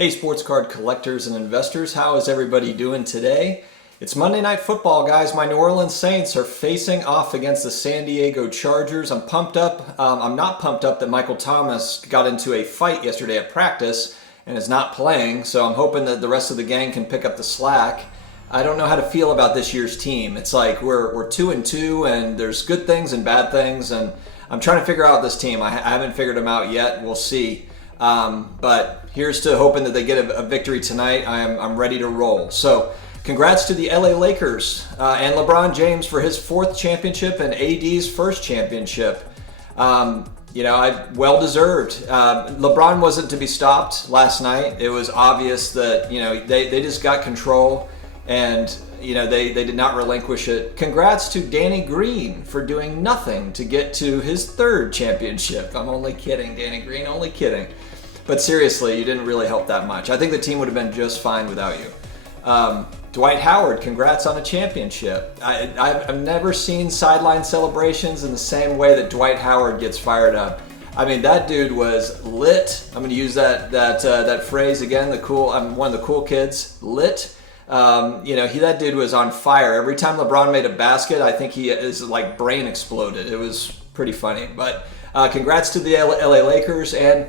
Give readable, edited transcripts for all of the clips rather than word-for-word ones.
Hey sports card collectors and investors, how is everybody doing today? It's Monday Night Football, guys. My New Orleans Saints are facing off against the San Diego Chargers. I'm pumped up. I'm not pumped up that Michael Thomas got into a fight yesterday at practice and is not playing, so I'm hoping that the rest of the gang can pick up the slack. I don't know how to feel about this year's team. It's like we're 2-2 and there's good things and bad things, and I'm trying to figure out this team. I haven't figured them out yet. We'll see. But here's to hoping that they get a victory tonight. I'm ready to roll. So congrats to the LA Lakers and LeBron James for his 4th championship and AD's 1st championship. Well deserved. LeBron wasn't to be stopped last night. It was obvious that they just got control, and they did not relinquish it. Congrats to Danny Green for doing nothing to get to his 3rd championship. I'm only kidding, Danny Green, only kidding. But seriously, you didn't really help that much. I think the team would have been just fine without you. Dwight Howard, congrats on a championship. I've never seen sideline celebrations in the same way that Dwight Howard gets fired up. I mean, that dude was lit. I'm going to use that phrase again. I'm one of the cool kids. Lit. That dude was on fire. Every time LeBron made a basket, I think his brain exploded. It was pretty funny. But congrats to the LA Lakers, and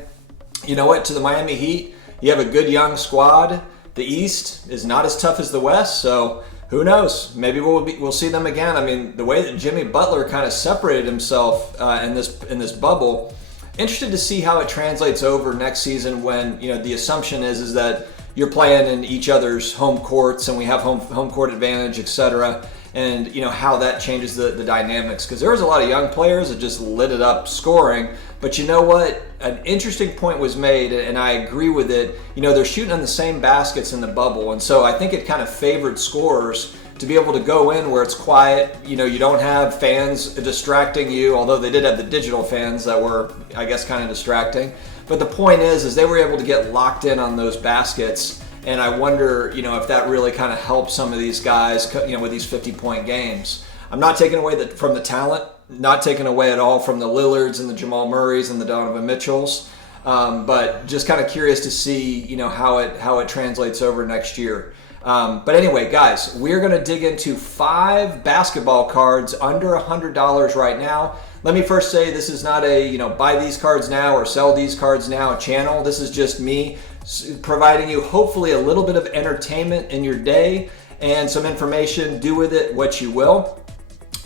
you know what? To the Miami Heat, you have a good young squad. The East is not as tough as the West, so who knows? Maybe we'll see them again. I mean, the way that Jimmy Butler kind of separated himself in this bubble, interested to see how it translates over next season when the assumption is that you're playing in each other's home courts and we have home court advantage, etc. And how that changes the dynamics, because there was a lot of young players that just lit it up scoring. But you know what? An interesting point was made, and I agree with it. They're shooting on the same baskets in the bubble, and so I think it kind of favored scorers to be able to go in where it's quiet. You don't have fans distracting you, although they did have the digital fans that were, I guess, kind of distracting. But the point is they were able to get locked in on those baskets, and I wonder, if that really kind of helps some of these guys, with these 50-point games. I'm not taking away from the talent, not taking away at all from the Lillards and the Jamal Murrays and the Donovan Mitchells, but just kind of curious to see, how it translates over next year. But anyway, guys, we're going to dig into 5 basketball cards under $100 right now. Let me first say this is not a, buy these cards now or sell these cards now channel. This is just me providing you hopefully a little bit of entertainment in your day and some information. Do with it what you will.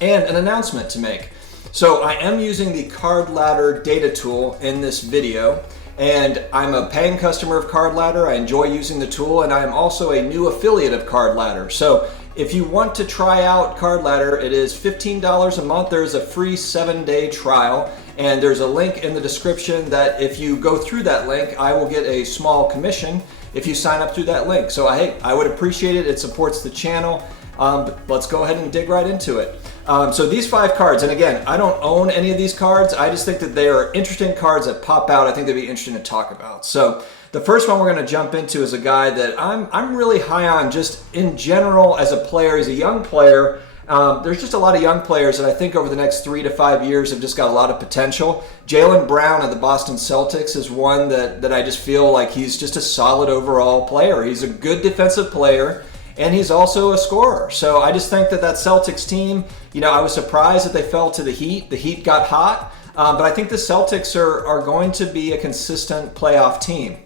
And an announcement to make. So I am using the Card Ladder data tool in this video, and I'm a paying customer of Card Ladder. I enjoy using the tool, and I'm also a new affiliate of Card Ladder. So if you want to try out Card Ladder, it is $15 a month. There's a free 7-day trial, and there's a link in the description that if you go through that link, I will get a small commission if you sign up through that link. So I would appreciate it. It supports the channel. But let's go ahead and dig right into it. So these 5 cards, and again, I don't own any of these cards. I just think that they are interesting cards that pop out. I think they'd be interesting to talk about. So the first one we're going to jump into is a guy that I'm really high on just in general as a player. He's a young player. There's just a lot of young players that I think over the next 3 to 5 years have just got a lot of potential. Jaylen Brown of the Boston Celtics is one that I just feel like he's just a solid overall player. He's a good defensive player, and he's also a scorer. So I just think that Celtics team, I was surprised that they fell to the Heat. The Heat got hot, but I think the Celtics are going to be a consistent playoff team.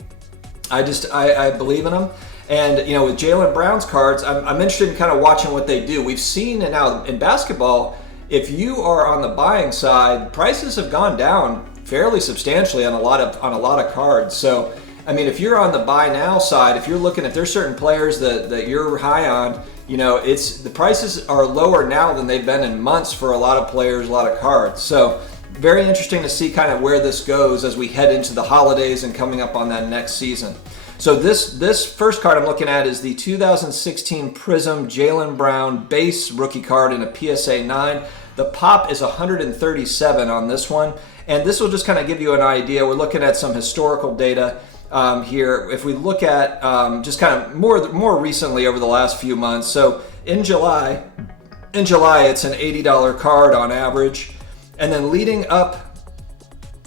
I believe in them. And, with Jaylen Brown's cards, I'm interested in kind of watching what they do. We've seen it now in basketball, if you are on the buying side, prices have gone down fairly substantially on a lot of cards. So if you're on the buy now side, if there's certain players that you're high on, the prices are lower now than they've been in months for a lot of players, a lot of cards. So very interesting to see kind of where this goes as we head into the holidays and coming up on that next season. So this first card I'm looking at is the 2016 Prizm Jaylen Brown base rookie card in a PSA 9. The pop is 137 on this one, and this will just kind of give you an idea. We're looking at some historical data here. If we look at just kind of more recently over the last few months. So in July, it's an $80 card on average, and then leading up.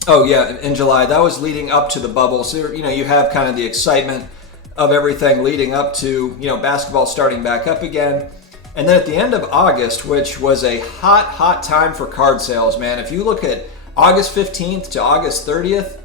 Oh yeah, in July, that was leading up to the bubble. So you have kind of the excitement of everything leading up to, basketball starting back up again. And then at the end of August, which was a hot time for card sales, man. If you look at August 15th to August 30th,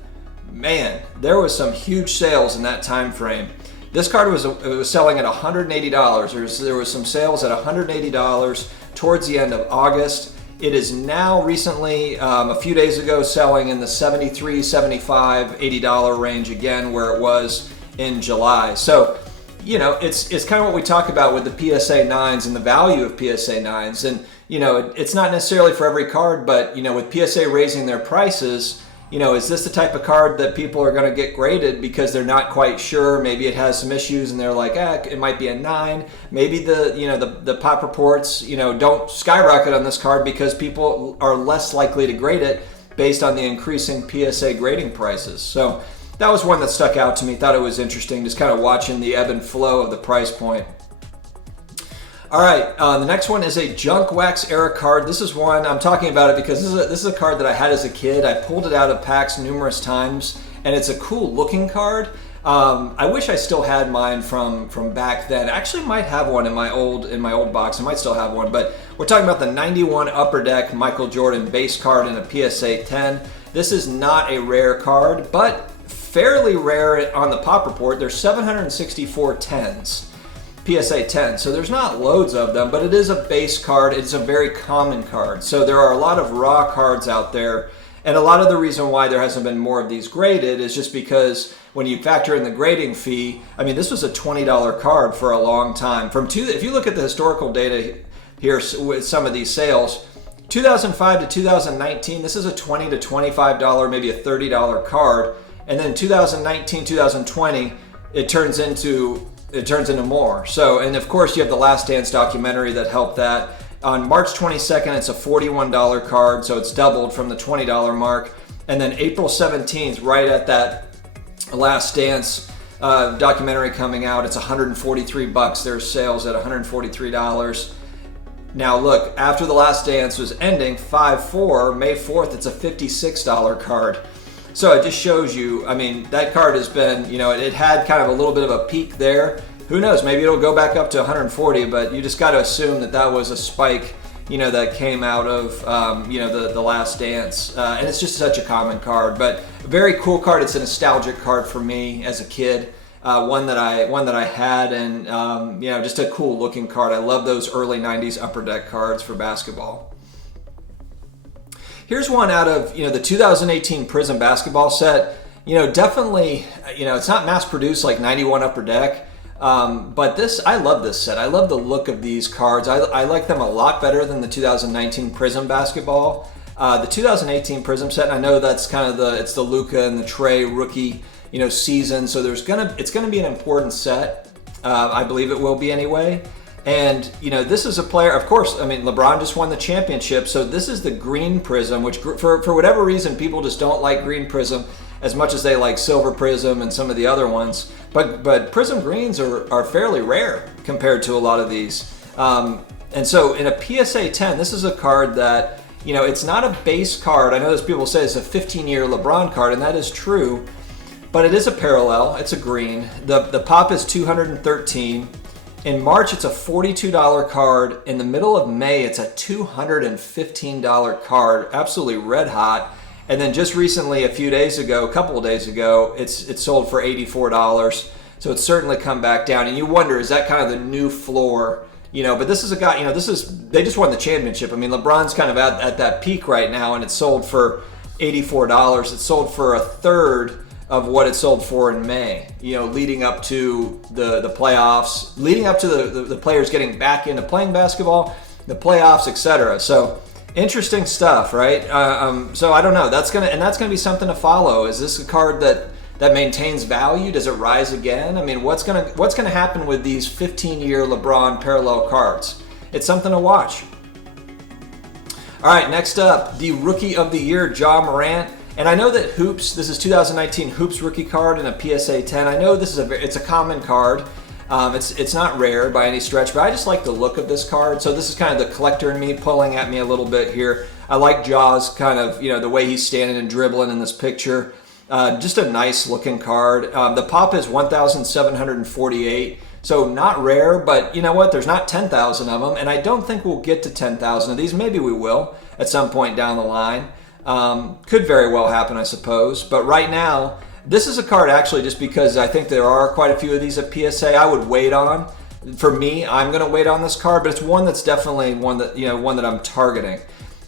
man, there was some huge sales in that time frame. This card was selling at $180. There was some sales at $180 towards the end of August. It is now recently, a few days ago, selling in the $73, $75, $80 range again, where it was in July. So, it's kind of what we talk about with the PSA 9s and the value of PSA 9s. And, it's not necessarily for every card, but, with PSA raising their prices, is this the type of card that people are going to get graded because they're not quite sure? Maybe it has some issues and they're like, it might be a 9. Maybe the pop reports, don't skyrocket on this card because people are less likely to grade it based on the increasing PSA grading prices. So that was one that stuck out to me. Thought it was interesting, just kind of watching the ebb and flow of the price point. All right, the next one is a Junk Wax era card. This is one, I'm talking about it because this is a card that I had as a kid. I pulled it out of packs numerous times, and it's a cool looking card. I wish I still had mine from back then. I actually might have one in my old box. I might still have one, but we're talking about the 91 Upper Deck Michael Jordan base card in a PSA 10. This is not a rare card, but fairly rare on the pop report. There's 764 10s. PSA 10, so there's not loads of them, but it is a base card. It's a very common card. So there are a lot of raw cards out there, and a lot of the reason why there hasn't been more of these graded is just because when you factor in the grading fee, I mean, this was a $20 card for a long time. If you look at the historical data here with some of these sales, 2005 to 2019, this is a $20 to $25, maybe a $30 card, and then 2019, 2020, it turns into more. So, and of course you have the Last Dance documentary that helped that. On March 22nd, it's a $41 card, so it's doubled from the $20 mark. And then April 17th, right at that Last Dance documentary coming out, it's $143. There's sales at $143. Now look, after the Last Dance was ending, 5/4, May 4th, it's a $56 card. So it just shows you, I mean, that card has been, it had kind of a little bit of a peak there. Who knows, maybe it'll go back up to 140, but you just got to assume that was a spike, that came out of, the Last Dance. And it's just such a common card, but a very cool card. It's a nostalgic card for me as a kid. One that I had, and, just a cool looking card. I love those early 90s Upper Deck cards for basketball. Here's one out of, the 2018 Prizm basketball set. Definitely, it's not mass produced like 91 Upper Deck, but I love this set. I love the look of these cards. I like them a lot better than the 2019 Prizm basketball. The 2018 Prizm set, and I know that's kind of it's the Luka and the Trey rookie, season. So it's gonna be an important set. I believe it will be anyway. And, this is a player, of course, I mean, LeBron just won the championship, so this is the green Prizm, which for whatever reason, people just don't like green Prizm as much as they like silver Prizm and some of the other ones. But Prizm greens are fairly rare compared to a lot of these. And so in a PSA 10, this is a card that, it's not a base card. I know there's people say it's a 15-year LeBron card, and that is true, but it is a parallel. It's a green. The pop is 213. In March, it's a $42 card. In the middle of May, it's a $215 card. Absolutely red hot. And then just recently, a couple of days ago, it's sold for $84. So it's certainly come back down. And you wonder, is that kind of the new floor? But this is a guy, they just won the championship. I mean, LeBron's kind of at that peak right now, and it's sold for $84. It's sold for a third of what it sold for in May, leading up to the playoffs, leading up to the players getting back into playing basketball, the playoffs, etc. So interesting stuff, right? So I don't know. That's gonna be something to follow. Is this a card that maintains value? Does it rise again? I mean, what's gonna happen with these 15-year LeBron parallel cards? It's something to watch. All right, next up, the Rookie of the Year, Ja Morant. And I know that Hoops, this is 2019 Hoops rookie card in a PSA 10. I know it's a common card. It's not rare by any stretch, but I just like the look of this card. So this is kind of the collector in me pulling at me a little bit here. I like Ja's kind of, the way he's standing and dribbling in this picture. Just a nice looking card. The pop is 1,748. So not rare, but you know what? There's not 10,000 of them, and I don't think we'll get to 10,000 of these. Maybe we will at some point down the line. Could very well happen, I suppose. But right now, this is a card actually just because I think there are quite a few of these at PSA I would wait on. For me, I'm going to wait on this card, but it's one that's definitely one that I'm targeting.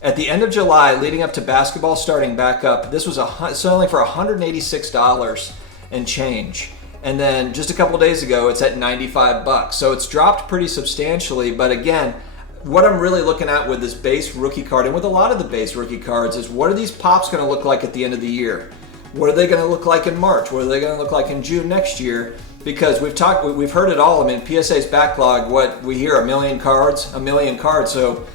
At the end of July, leading up to basketball starting back up, this was selling for $186 and change. And then just a couple days ago, it's at 95 bucks. So it's dropped pretty substantially. But again, what I'm really looking at with this base rookie card and with a lot of the base rookie cards is what are these pops going to look like at the end of the year? What are they going to look like in March? What are they going to look like in June next year? Because we've heard it all. I mean, PSA's backlog, what we hear, a million cards. So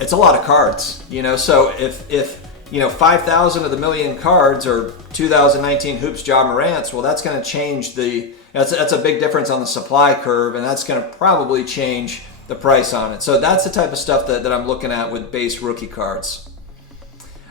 it's a lot of cards, you know. So if 5,000 of the million cards are 2019 Hoops Ja Morants, well, that's going to change that's a big difference on the supply curve, and that's going to probably change the price on it. So that's the type of stuff that I'm looking at with base rookie cards.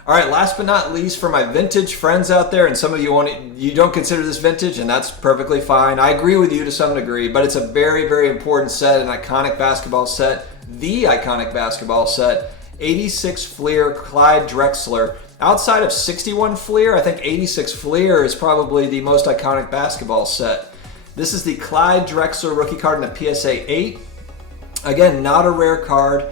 All right, last but not least, for my vintage friends out there, and some of you don't consider this vintage, and that's perfectly fine. I agree with you to some degree, but it's a very, very important set, an iconic basketball set, the iconic basketball set. 86 Fleer Clyde Drexler. Outside of 61 Fleer, I think 86 Fleer is probably the most iconic basketball set. This is the Clyde Drexler rookie card in a PSA 8. Again, not a rare card.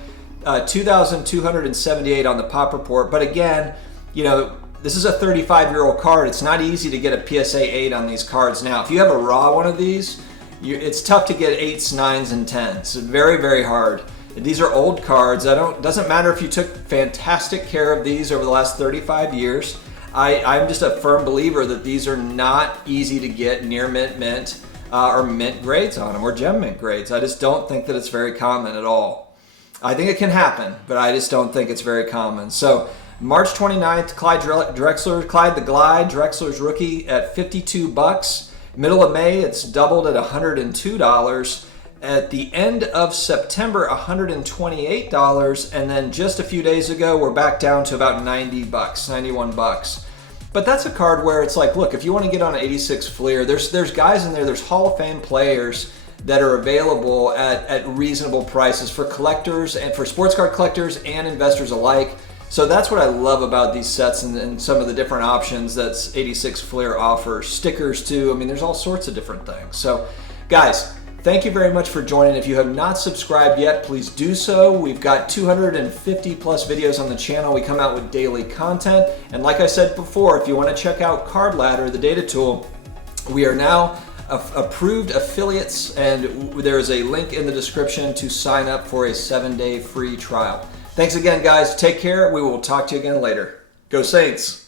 2,278 on the pop report. But again, this is a 35-year-old card. It's not easy to get a PSA 8 on these cards now. If you have a raw one of these, it's tough to get 8s, 9s, and 10s. It's very, very hard. These are old cards. Doesn't matter if you took fantastic care of these over the last 35 years. I'm just a firm believer that these are not easy to get near mint or mint grades on them, or gem mint grades. I just don't think that it's very common at all. I think it can happen, but I just don't think it's very common. So March 29th, Clyde the Glide, Drexler's rookie at 52 bucks. Middle of May, it's doubled at $102. At the end of September, $128, and then just a few days ago, we're back down to about 90 bucks, 91 bucks. But that's a card where it's like, look, if you want to get on an 86 Fleer, there's guys in there, there's Hall of Fame players that are available at reasonable prices for collectors and for sports card collectors and investors alike. So that's what I love about these sets and some of the different options that 86 Fleer offers. Stickers too, I mean, there's all sorts of different things. So guys, thank you very much for joining. If you have not subscribed yet, please do so. We've got 250 plus videos on the channel. We come out with daily content. And like I said before, if you want to check out Card Ladder, the data tool, we are now approved affiliates, and there is a link in the description to sign up for a 7-day free trial. Thanks again, guys. Take care. We will talk to you again later. Go Saints!